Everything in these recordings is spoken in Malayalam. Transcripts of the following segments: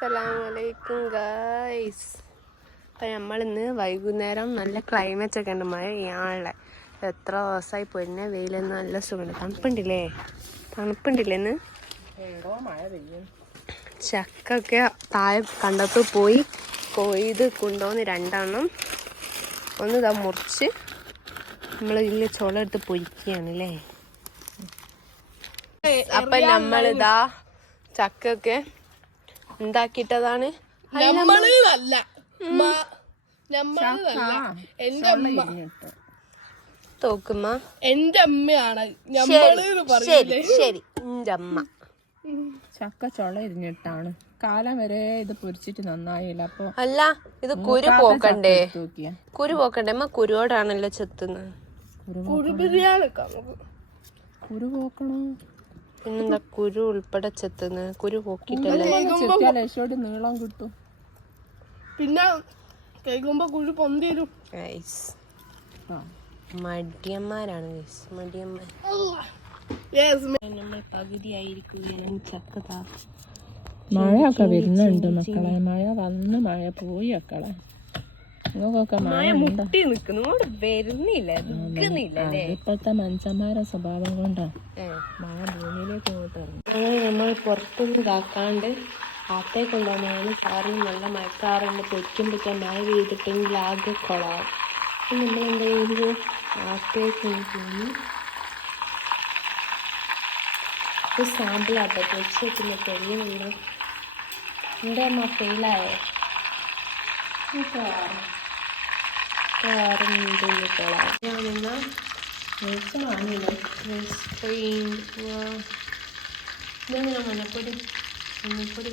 അസ്സലാമലൈക്കും ഗൈസ്. അപ്പം നമ്മളിന്ന് വൈകുന്നേരം നല്ല ക്ലൈമറ്റ് ഒക്കെ ഉണ്ട്, മഴ ചെയ്യാനുള്ള. എത്ര ദിവസമായി പൊന്നെ വെയിലെന്ന് നല്ല സുഖമുണ്ട്. തണുപ്പുണ്ടില്ലേ ഇന്ന്. ചക്കൊക്കെ താഴെ കണ്ടപ്പോൾ പോയി കൊയ്ത് കൊണ്ടുവന്ന് 2 എണ്ണം. ഒന്ന് ഇതാ മുറിച്ച് നമ്മൾ ഇതിൽ ചോള എടുത്ത് പൊരിക്കുകയാണല്ലേ. അപ്പം നമ്മളിതാ ചക്കൊക്കെ ഉണ്ടാക്കിയിട്ടതാണ്. തോക്കുമ്മ എന്റെ അമ്മയാണ്. ശരി എന്റെ അമ്മ ചക്ക ചൊള ഇരിഞ്ഞിട്ടാണ്. കാലം വരെ ഇത് പൊരിച്ചിട്ട് നന്നായില്ല. അപ്പൊ അല്ല, ഇത് കുരു പോക്കണ്ടേ? കുരു പോക്കണ്ടേ അമ്മ? കുരുവോടാണല്ലോ ചെത്തുന്നത്. കുരു പോക്കണോ? പിന്നെന്താ കുരു ഉൾപ്പെടെ ചെത്തുന്നത്? കുരു പോക്കിട്ടല്ലേ നീളം കിട്ടും. പിന്നെ കേൾക്കുമ്പോ കുരു പൊന്തിരും. മടിയന്മാരാണ് മടിയന്മാർ. നമ്മൾ പകുതിയായിരിക്കുകയാണ്. ചക്കതാ മഴയൊക്കെ വരുന്നുണ്ട് മക്കളെ. മഴ വന്ന് മഴ പോയി മക്കളെ. നിങ്ങൾക്കൊക്കെ മഴ മുട്ടി നിൽക്കുന്നു, വരുന്നില്ല. ഇപ്പോഴത്തെ മനുഷ്യന്മാരുടെ സ്വഭാവം കൊണ്ടാ മഴ ഭൂമിയിലേക്ക് ഇങ്ങോട്ട് ഇറങ്ങി. അങ്ങനെ നമ്മൾ പുറത്തൊന്നും ഇതാക്കാണ്ട് ആത്തേക്ക് കൊണ്ടുവന്നാണ്. സാറിന് നല്ല മഴക്കാറുണ്ട്. പൊരിക്കുമ്പോഴേക്കാൻ മഴ പെയ്തിട്ടെങ്കിൽ ആകെ കൊളാവും. നമ്മളെന്താ ചെയ്തു? ആത്തേക്ക് കൊണ്ടുപോയി ഒരു സാമ്പിളാട്ടോ പൊരിച്ച് വെക്കുന്ന. തെളിയുന്നുണ്ട്. എൻ്റെ അമ്മ ഫെയിലായോ? ഞാനെന്നാ വാങ്ങിയില്ല. ഇതെങ്ങനെ മഞ്ഞപ്പൊടി മഞ്ഞപ്പൊടി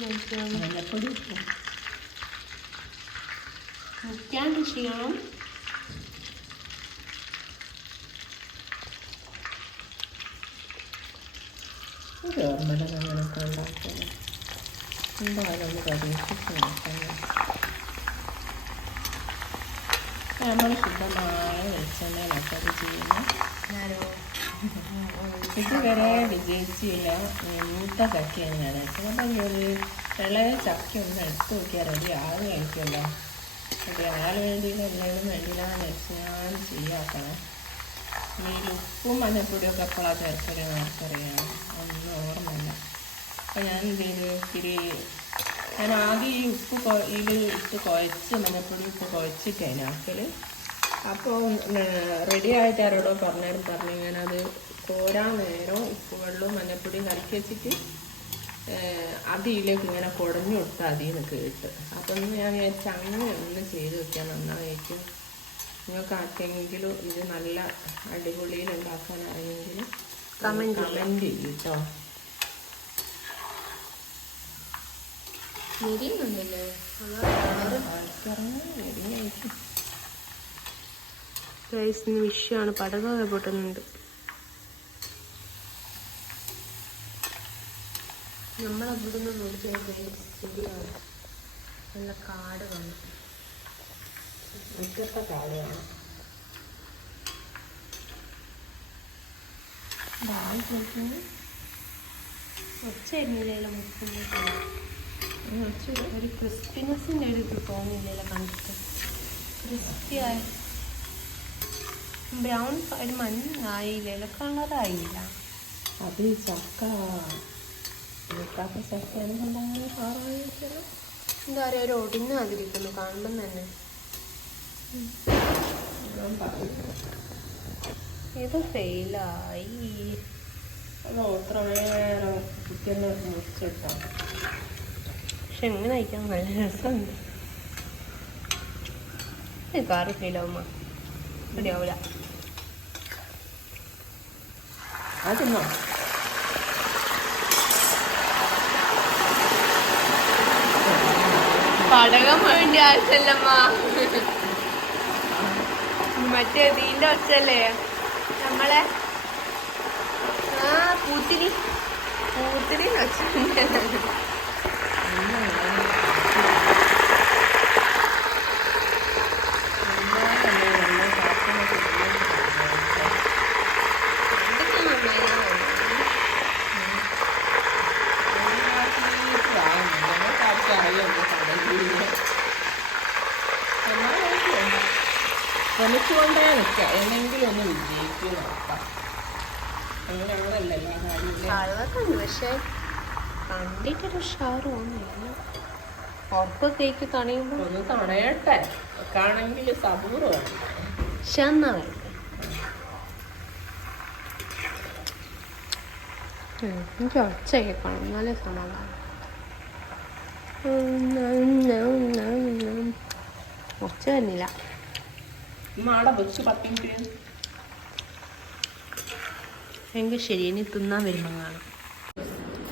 മുക്കാണ്ട് ചെയ്യണം. അങ്ങനെയൊക്കെ ഉണ്ടാക്കുന്നത് എന്തായാലും നമ്മൾ ശുദ്ധമായ വെളിച്ചെണ്ണയിലൊക്കെ ചെയ്യുന്നു. ഇതുവരെ വിജയിച്ചില്ല. മൂത്ത ചക്കയാണ് ഞാൻ വെച്ചത്. അപ്പം ഒരു ഇളയ ചക്ക ഒന്ന് എടുത്ത് നോക്കിയാൽ റെഡി ആൾ കഴിക്കുമല്ലോ. റെഡി ആൾ വേണ്ടിയില്ല, എല്ലാവരും വേണ്ടിയില്ലാന്ന് വെച്ച് ഞാൻ ചെയ്യാക്കണം. ഈ ഉപ്പും മഞ്ഞപ്പൊടിയൊക്കെ എപ്പോഴാണ് ചേർക്കലെന്ന് ആർക്കറിയാം, ഒന്നും ഓർമ്മയില്ല. അപ്പം ഞാൻ ഇതിൽ ഇത്തിരി ഞാൻ ആദ്യം ഈ ഉപ്പ് ഇതിൽ ഇട്ട് കുഴച്ച് മഞ്ഞപ്പൊടി ഉപ്പ് കുഴച്ചിട്ട് അതിനാക്കൽ. അപ്പോൾ റെഡി ആയിട്ട് ആരോടോ പറഞ്ഞു ഞാനത് കോരാൻ നേരം ഉപ്പ് വെള്ളവും മഞ്ഞപ്പൊടിയും കലക്കി വെച്ചിട്ട് അതിലേക്ക് ഇങ്ങനെ കുടഞ്ഞു കൊടുത്താൽ അതിൽ നിന്ന് കേട്ട്. അപ്പം ഞാൻ വിചാരിച്ചു അങ്ങനെ ഒന്ന് ചെയ്ത് വെക്കാൻ നന്നായിരിക്കും. നിങ്ങൾക്ക് ആർക്കെങ്കിലും ഇത് നല്ല അടിപൊളിയിൽ ഉണ്ടാക്കാൻ അറിയെങ്കിൽ കമൻറ്റ് ചെയ്യും കേട്ടോ. വിഷയമാണ്. പടകൊക്കെ പൊട്ടുന്നുണ്ട്. നമ്മളവിടുന്ന് നോക്കിയാൽ ശരിയാണ്. നല്ല കാട് വന്നു. മുറ്റത്തെ കാടുകയാണ്. ഒച്ചയായിരുന്നില്ലല്ലോ മുറ്റുമ്പോൾ. ഒരു ക്രിസ്പിനെസ്സിൻ്റെ ഒരു ഇത് തോന്നില്ലല്ലോ കണ്ടിട്ട്. ക്രിസ്പിയായി ബ്രൗൺ ഒരു മഞ്ഞായില്ലല്ലോ, കളറായില്ല. അത് ചക്ക ചക്കയാണ് കൊണ്ടാണ് കളറായി വെച്ചത്. എന്താ പറയുക, ഒരു ഒടിഞ്ഞു അതിരിക്കുന്നു കാണുമ്പം തന്നെ. ഇത് ഫെയിലായി. അത് എത്ര നേരം കുത്തിയെന്ന് മുറിച്ചിട്ടാണ്. പക്ഷെ എങ്ങനെ കഴിക്കാൻ നല്ല രസമുണ്ട്. കാറ് ഫെയിലാവുമ്മ റെഡിയാവില്ല. അതെന്നോ പടകം വേണ്ടി ആവശ്യമല്ലമ്മ. മറ്റേ ഇതിൻ്റെ ഒച്ചല്ലേ നമ്മളെ പൂത്തിരി ഒച്ച. ശ്രമിച്ചുകൊണ്ടേ നിൽക്കാം, എന്തെങ്കിലും ഒന്ന് വിജയിക്കും നോക്കാം. അങ്ങനെയാണല്ലോ എല്ലാ കാര്യമില്ല. അതൊക്കെ ഉണ്ട്, പക്ഷെ കണ്ടിട്ടൊരു ഉഷാറ് തോന്നുന്നില്ല. ഉറപ്പ് കേക്ക് തണിയുമ്പോൾ ഒന്ന് തണയട്ടെ, ആണെങ്കിൽ സബൂറ് വേണ്ട. പക്ഷെ എന്നാ വേണ്ടേ എനിക്ക് ഒച്ച കേൾക്കണം, എന്നാലേ സമാധാനം. ഒച്ച തന്നില്ല. ആടെ വെച്ച് 10 മിനിറ്റ് എങ്കിൽ ശരി, ഇനി തിന്നാൻ വരുമ്പോൾ കാണാം.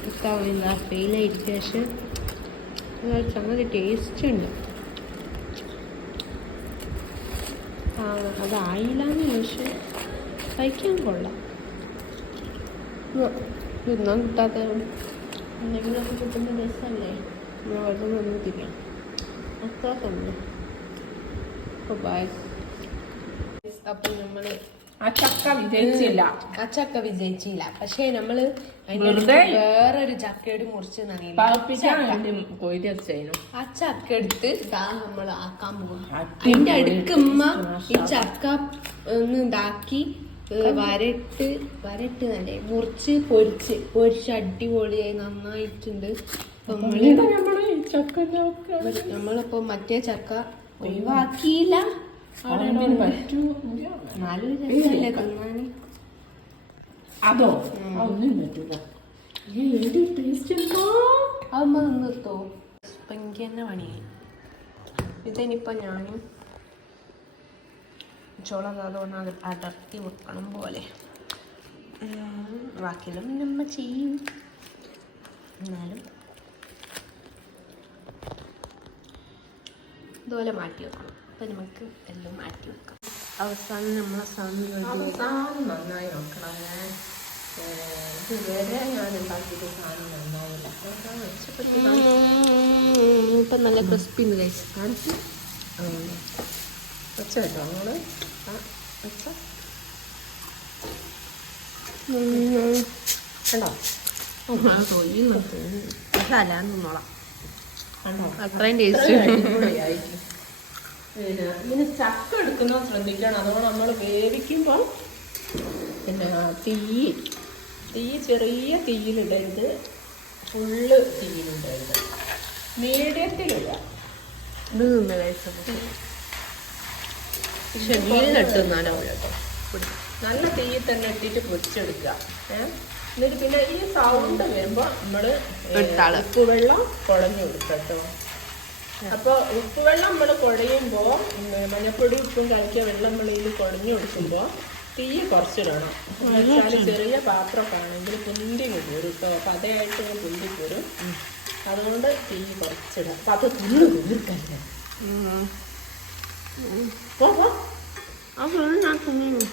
ഇത്താ ഫെയിലായിരിക്കും, പക്ഷെ സംഗതി ടേസ്റ്റ് ഉണ്ട്. അതായില്ലാന്ന്, പക്ഷെ കഴിക്കാൻ കൊള്ളാം. തിന്നാൻ കിട്ടാത്തതുകൊണ്ട് എന്തെങ്കിലുമൊക്കെ കിട്ടുന്ന രസമല്ലേ, വെറുതെ നിന്നിട്ടില്ല. അത്ര തന്നെ. അപ്പോൾ നമ്മൾ ആ ചക്ക വിജയിച്ചില്ല. ആ ചക്ക വിജയിച്ചില്ല, പക്ഷെ നമ്മള് വെറുതെ വേറൊരു ചക്കയോട് മുറിച്ച് ആ ചക്ക എടുത്ത് നമ്മൾ ആക്കാൻ പോകും. അതിന്റെ അടുക്കുമ്മ ഈ ചക്ക ഒന്ന് ഇതാക്കി വരട്ട് തന്നെ മുറിച്ച് പൊരിച്ച് അടിപൊളിയായി നന്നായിട്ടുണ്ട്. നമ്മളിപ്പോ മറ്റേ ചക്ക ഒഴിവാക്കിയില്ല, നല്ലൊരു രസമല്ലേ തിന്നാന്. അതോ ഒന്നും പറ്റൂല, അമ്മ നിർത്തോ, എനിക്ക് തന്നെ പണിയായി. ഇതിനിപ്പോൾ ഞാനും ചോളം അതുകൊണ്ട് അത് അടർത്തി വെക്കണം പോലെ. ബാക്കിയെല്ലാം നമ്മ ചെയ്യും, എന്നാലും ഇതുപോലെ മാറ്റി വെക്കണം. അപ്പം നമുക്ക് എല്ലാം മാറ്റി വെക്കാം. അവസാനം നമ്മളെ സാധനം നന്നായി നോക്കണം. ഇതുവരെ ഞാൻ ഉണ്ടാക്കിയിട്ട് സാധനം നന്നാവില്ല. ഇപ്പം നല്ല ക്രിസ്പി കഴിച്ച് കാണിച്ച് വെച്ച കേട്ടോ നമ്മള് വെച്ച കണ്ടോ, തൊലി പക്ഷെ അല്ലാന്ന് തിന്നോളാം, കണ്ടോ അത്രയും ടേസ്റ്റ്. അടിപൊളിയായിരിക്കും. ഇതിന് ചക്ക എടുക്കുന്നത് ശ്രദ്ധിക്കണം. അതുകൊണ്ട് നമ്മൾ വേവിക്കുമ്പോൾ പിന്നെ തീ ചെറിയ തീയിലിടരുത്, ഫുള്ള് തീയിലിടരുത്, മീഡിയത്തിലിടുക. ഇത് നിന്ന് കഴിച്ചപ്പോൾ പക്ഷെ വീടിനിട്ട് തിന്നാനോ നല്ല തീയിൽ തന്നെ ഇട്ടിട്ട് പൊരിച്ചെടുക്കുക. എന്നിട്ട് പിന്നെ ഈ സൗണ്ട് വരുമ്പോൾ നമ്മൾ ഉപ്പുവെള്ളം കുഴഞ്ഞു കൊടുക്കുക കേട്ടോ. അപ്പോൾ ഉപ്പുവെള്ളം നമ്മൾ കുഴയുമ്പോൾ മഞ്ഞപ്പൊടി ഉപ്പും കലക്കിയ വെള്ളം നമ്മൾ ഇതിൽ കുഴഞ്ഞു കൊടുക്കുമ്പോൾ തീ കുറച്ചിടണം. വെച്ചാൽ ചെറിയ പാത്രമൊക്കെ ആണെങ്കിൽ പൊന്തി പോരും കേട്ടോ, പതയായിട്ട് പൊന്തി പോരും. അതുകൊണ്ട് തീ കുറച്ചിടാം. അപ്പം അത് തുള്ളു തീർക്കല്ലേ. അത് ഞാൻ തിന്നു.